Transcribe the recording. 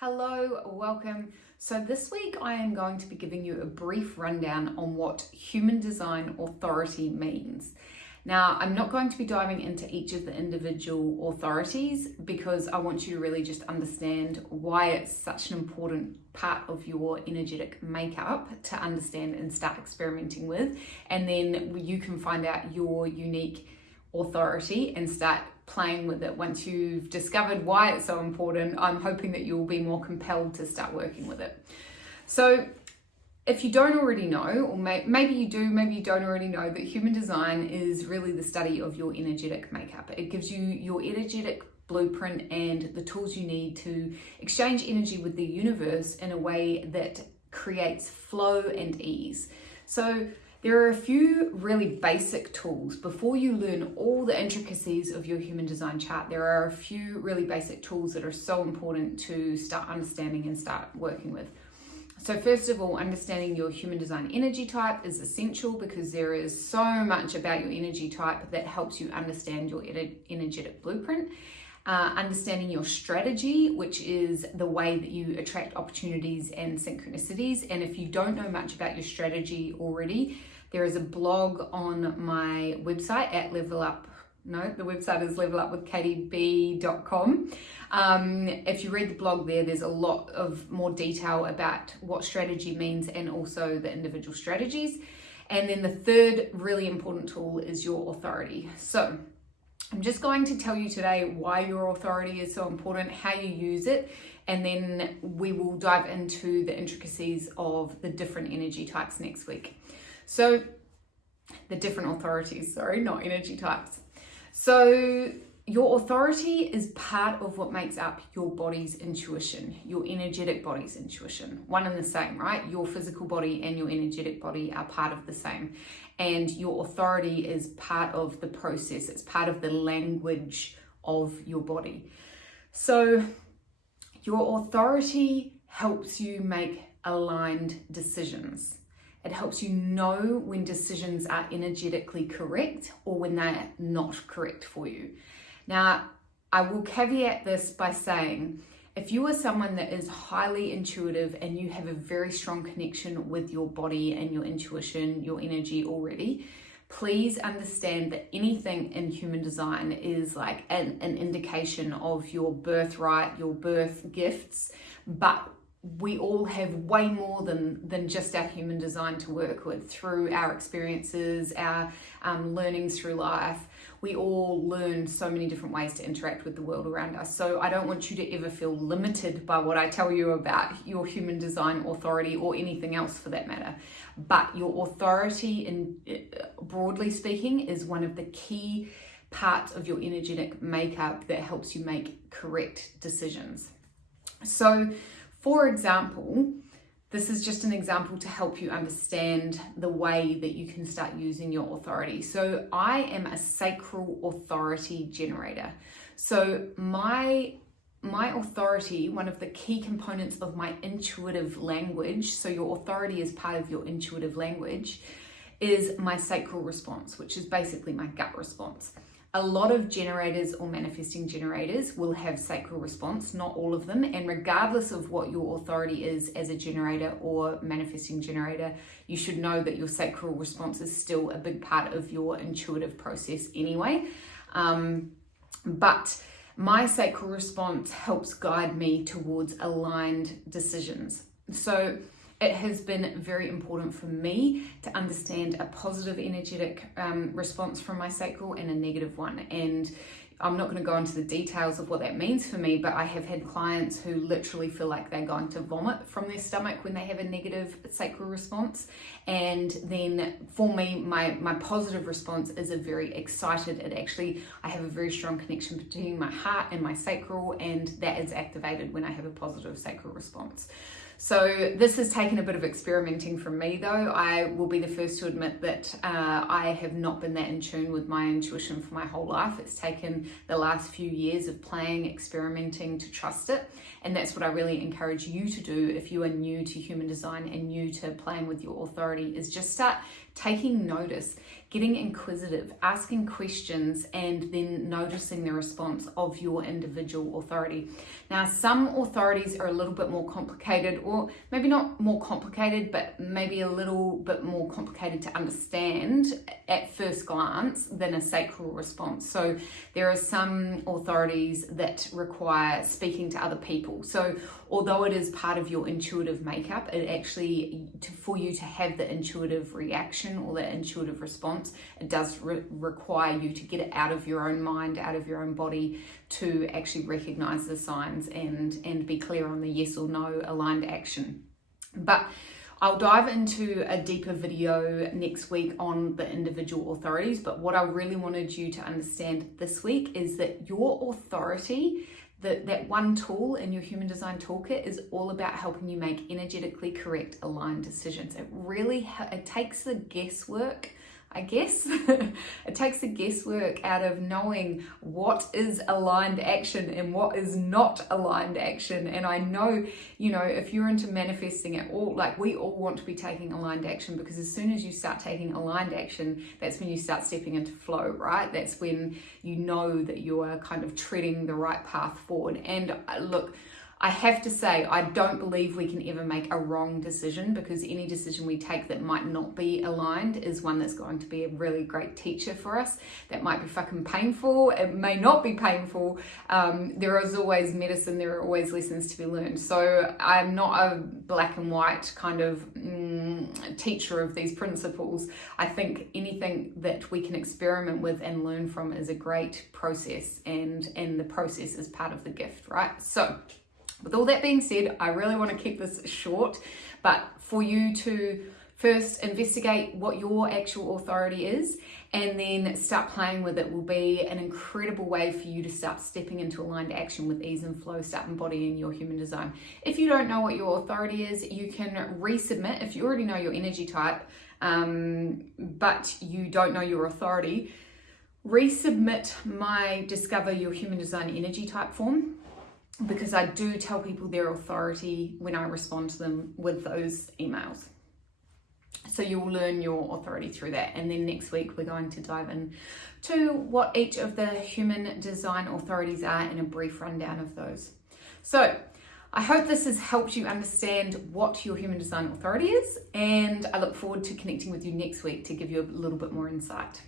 Hello, welcome. So this week I am going to be giving you a brief rundown on what human design authority means. Now, I'm not going to be diving into each of the individual authorities because I want you to really just understand why it's such an important part of your energetic makeup to understand and start experimenting with. And then you can find out your unique authority and start playing with it. Once you've discovered why it's so important, I'm hoping that you'll be more compelled to start working with it. So if you don't already know, or maybe you do, maybe you don't already know, that human design is really the study of your energetic makeup. It gives you your energetic blueprint and the tools you need to exchange energy with the universe in a way that creates flow and ease. So there are a few really basic tools. Before you learn all the intricacies of your human design chart, there are a few really basic tools that are so important to start understanding and start working with. So first of all, understanding your human design energy type is essential because there is so much about your energy type that helps you understand your energetic blueprint. Understanding your strategy, which is the way that you attract opportunities and synchronicities. And if you don't know much about your strategy already, there is a blog on my website at the website is levelupwithkatieb.com. If you read the blog there's a lot of more detail about what strategy means and also the individual strategies. And then the third really important tool is your authority. So I'm just going to tell you today why your authority is so important, how you use it, and then we will dive into the intricacies of the different energy types next week. So the different authorities, not energy types. So your authority is part of what makes up your body's intuition, your energetic body's intuition. One and the same, right? Your physical body and your energetic body are part of the same. And your authority is part of the process. It's part of the language of your body. So your authority helps you make aligned decisions. It helps you know when decisions are energetically correct or when they're not correct for you. Now, I will caveat this by saying, if you are someone that is highly intuitive and you have a very strong connection with your body and your intuition, your energy already, please understand that anything in human design is like an indication of your birthright, your birth gifts, but we all have way more than just our human design to work with through our experiences, our learnings through life. We all learn so many different ways to interact with the world around us. So I don't want you to ever feel limited by what I tell you about your human design authority or anything else for that matter. But your authority, broadly speaking, is one of the key parts of your energetic makeup that helps you make correct decisions. So for example, this is just an example to help you understand the way that you can start using your authority. So I am a sacral authority generator. So my authority, one of the key components of my intuitive language, so your authority is part of your intuitive language, is my sacral response, which is basically my gut response. A lot of generators or manifesting generators will have sacral response, not all of them. And regardless of what your authority is as a generator or manifesting generator, you should know that your sacral response is still a big part of your intuitive process anyway. But my sacral response helps guide me towards aligned decisions. So it has been very important for me to understand a positive energetic response from my sacral and a negative one. And I'm not going to go into the details of what that means for me, but I have had clients who literally feel like they're going to vomit from their stomach when they have a negative sacral response. And then for me, my positive response is a very excited. I have a very strong connection between my heart and my sacral, and that is activated when I have a positive sacral response. So this has taken a bit of experimenting from me though. I will be the first to admit that I have not been that in tune with my intuition for my whole life. It's taken the last few years of playing, experimenting to trust it. And that's what I really encourage you to do if you are new to human design and new to playing with your authority, is just start taking notice, getting inquisitive, asking questions, and then noticing the response of your individual authority. Now, some authorities are a little bit more complicated, or maybe not more complicated, but maybe a little bit more complicated to understand at first glance than a sacral response. So there are some authorities that require speaking to other people. So although it is part of your intuitive makeup, it actually, for you to have the intuitive reaction or the intuitive response, it does require you to get it out of your own mind, out of your own body, to actually recognize the signs and be clear on the yes or no aligned action. But I'll dive into a deeper video next week on the individual authorities, but what I really wanted you to understand this week is that your authority, that one tool in your Human Design Toolkit, is all about helping you make energetically correct, aligned decisions. It takes the guesswork, I guess. It takes the guesswork out of knowing what is aligned action and what is not aligned action. And I know, if you're into manifesting it all, like, we all want to be taking aligned action, because as soon as you start taking aligned action, that's when you start stepping into flow, right? That's when you know that you are kind of treading the right path forward. And look, I have to say, I don't believe we can ever make a wrong decision, because any decision we take that might not be aligned is one that's going to be a really great teacher for us. That might be fucking painful. It may not be painful. There is always medicine. There are always lessons to be learned. So I'm not a black and white kind of teacher of these principles. I think anything that we can experiment with and learn from is a great process, and the process is part of the gift, right? So with all that being said, I really want to keep this short, but for you to first investigate what your actual authority is, and then start playing with it, will be an incredible way for you to start stepping into aligned action with ease and flow, start embodying your human design. If you don't know what your authority is, you can resubmit. If you already know your energy type, but you don't know your authority, resubmit my Discover Your Human Design Energy Type form, because I do tell people their authority when I respond to them with those emails. So you'll learn your authority through that. And then next week, we're going to dive into what each of the human design authorities are, and a brief rundown of those. So I hope this has helped you understand what your human design authority is, and I look forward to connecting with you next week to give you a little bit more insight.